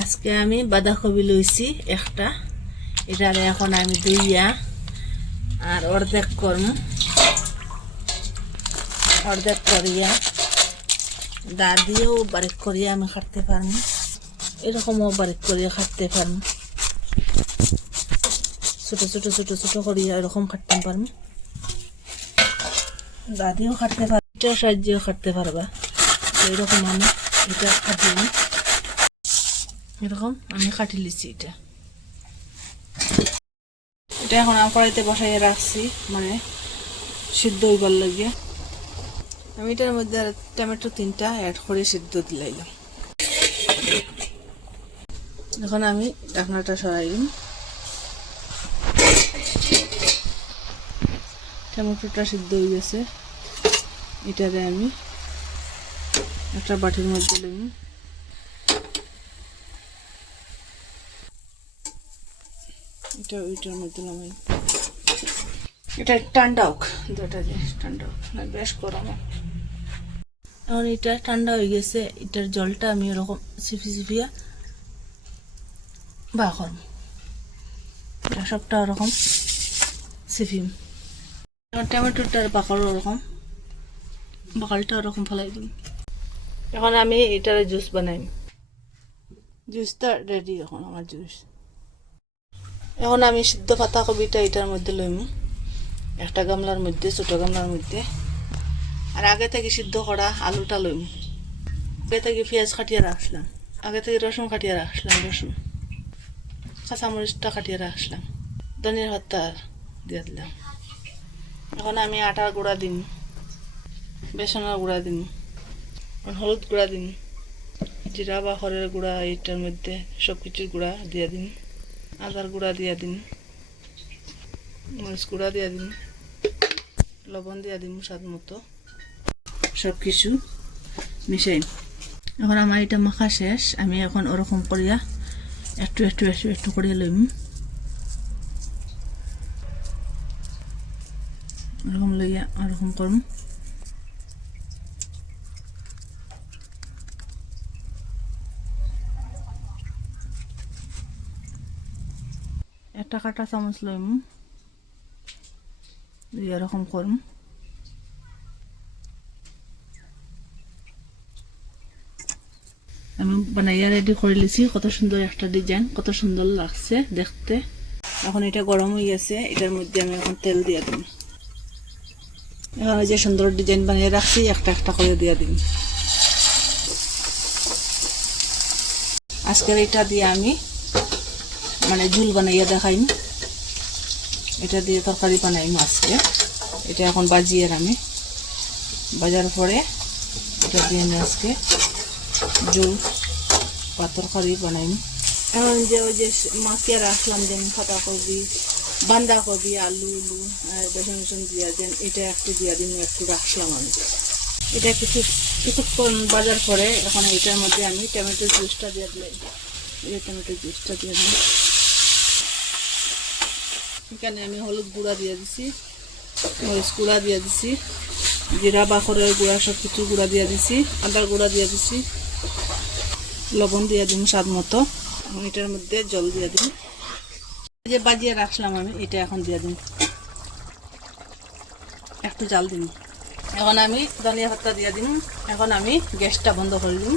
আজকে আমি বাঁধাকপি লইছি একটা। এটারে এখন আমি ধুইয়া আর অর্ধেক করম। অর্ধেক করিয়া দা দিয়েও বারিক করিয়া আমি খাটতে পারম। এরকমও বারিক করিয়া খাটতে পারম। ছোট ছোট ছোট ছোট করিয়া এরকম খাটতে পারম। দা দিয়েও খাটতে পারবে এটার সাহায্যেও খাটতে পারবা। এরকম আমি এটা খাটিনি এরকম? আমি কাটি লিছি এটা। এটা এখন কড়াইতে বসাইয়ে রাখছি মানে সিদ্ধ হইবার লাগিয়া আমি এটার মধ্যে আর টমেটো তিনটা অ্যাড করে সিদ্ধ দিলাইলাম এখন আমি ঢাকনাটা সরাই দিম। টমেটোটা সিদ্ধ হয়ে গেছে। এটারে আমি একটা বাটির মধ্যে লইম। এটা ওইটার মধ্যে নামাই। এটা ঠান্ডা হোক দুটা জিনিস ঠান্ডা হোক না বেশ গরম এখন এটা ঠান্ডা হয়ে গেছে এটার জলটা আমি এরকম চিপি চিপিয়া বা করম এটা সবটা ওরকম এখন টমেটোটার বাকল ওরকম বাকলটা ওরকম ফেলাই দিম এখন আমি এটার জুস বানাইম জুসটা রেডি এখন আমার জুস। এখন আমি সিদ্ধ পাতা কবিটা এটার মধ্যে লইম। একটা গামলার মধ্যে, ছোট গামলার মধ্যে। আর আগে থেকে সিদ্ধ করা আলুটা লইম। আগে থেকে পেঁয়াজ কাটিয়ে রাখলাম আগে থেকে রসুন কাটিয়ে রাখলাম রসুন। কাঁচামরিচটা কাটিয়ে রাখলাম ধনিয়ার পাতা দিয়ে দিলাম। এখন আমি আটার গুঁড়া দিন বেসনের গুঁড়া দিন হলুদ গুঁড়া দিন জিরা বা খড়ের গুঁড়া, এইটার মধ্যে সব কিছুর গুঁড়া দিয়ে দিন আদার গুঁড়া দিয়ে দিন মরিচ গুঁড়া দিয়ে দিন লবণ দিয়ে দিন স্বাদ মতো। সব কিছু মিশাই এখন আমার এটা মাখা শেষ, আমি এখন ওরকম করিয়া একটু একটু একটু একটু করিয়া লইম। ওরকম লইয়া ওরকম করম। একটা কাটা চামচ লইম দিয়ে এরকম করম আমি বানাইয়া রেডি করে লিছি। কত সুন্দর একটা ডিজাইন কত সুন্দর লাগছে দেখতে। এখন এটা গরম হয়ে গেছে এটার মধ্যে আমি এখন তেল দিয়ে দিই এখানে যে সুন্দর ডিজাইন বানিয়ে রাখছি একটা একটা করে দিয়ে দিন আজকের এটা দিয়ে আমি মানে ঝুল বানাইয়া দেখাইম। এটা দিয়ে তরকারি বানাইম আজকে। এটা এখন বাজিয়ে আমি বাজার পরে এটা দিয়ে আমি আজকে ঝুল বা তরকারি বানাইম। এখন যে ওই যে মাখিয়ে রাখলাম যেমন পাতাকপি বাঁধাকপি আলু, উলু বেসন বেসন দিয়া দেন, এটা একটু দিয়া দিন, একটু রাখলাম আমি। এটা কিছু কিছুক্ষণ বাজার পরে এখন এটার মধ্যে আমি টমেটো জুসটা দিয়ে দিলাম। এই টমেটো জুসটা দিয়ে দিলাম। এখানে আমি হলুদ গুঁড়া দিয়ে দিছি, মরিচ গুঁড়া দিয়ে দিছি, জিরা বাখরের গুঁড়া সব কিছু গুঁড়া দিয়ে দিছি, আদার গুঁড়া দিয়ে দিছি, লবণ দিয়ে দিন স্বাদ মতো। এটার মধ্যে জল দিয়ে দিন। যে বাজিয়ে রাখলাম আমি, এটা এখন দিয়ে দিন। একটু জাল দিন। এখন আমি ধনিয়া পাতা দিয়ে দিন। এখন আমি গ্যাসটা বন্ধ করে দিন।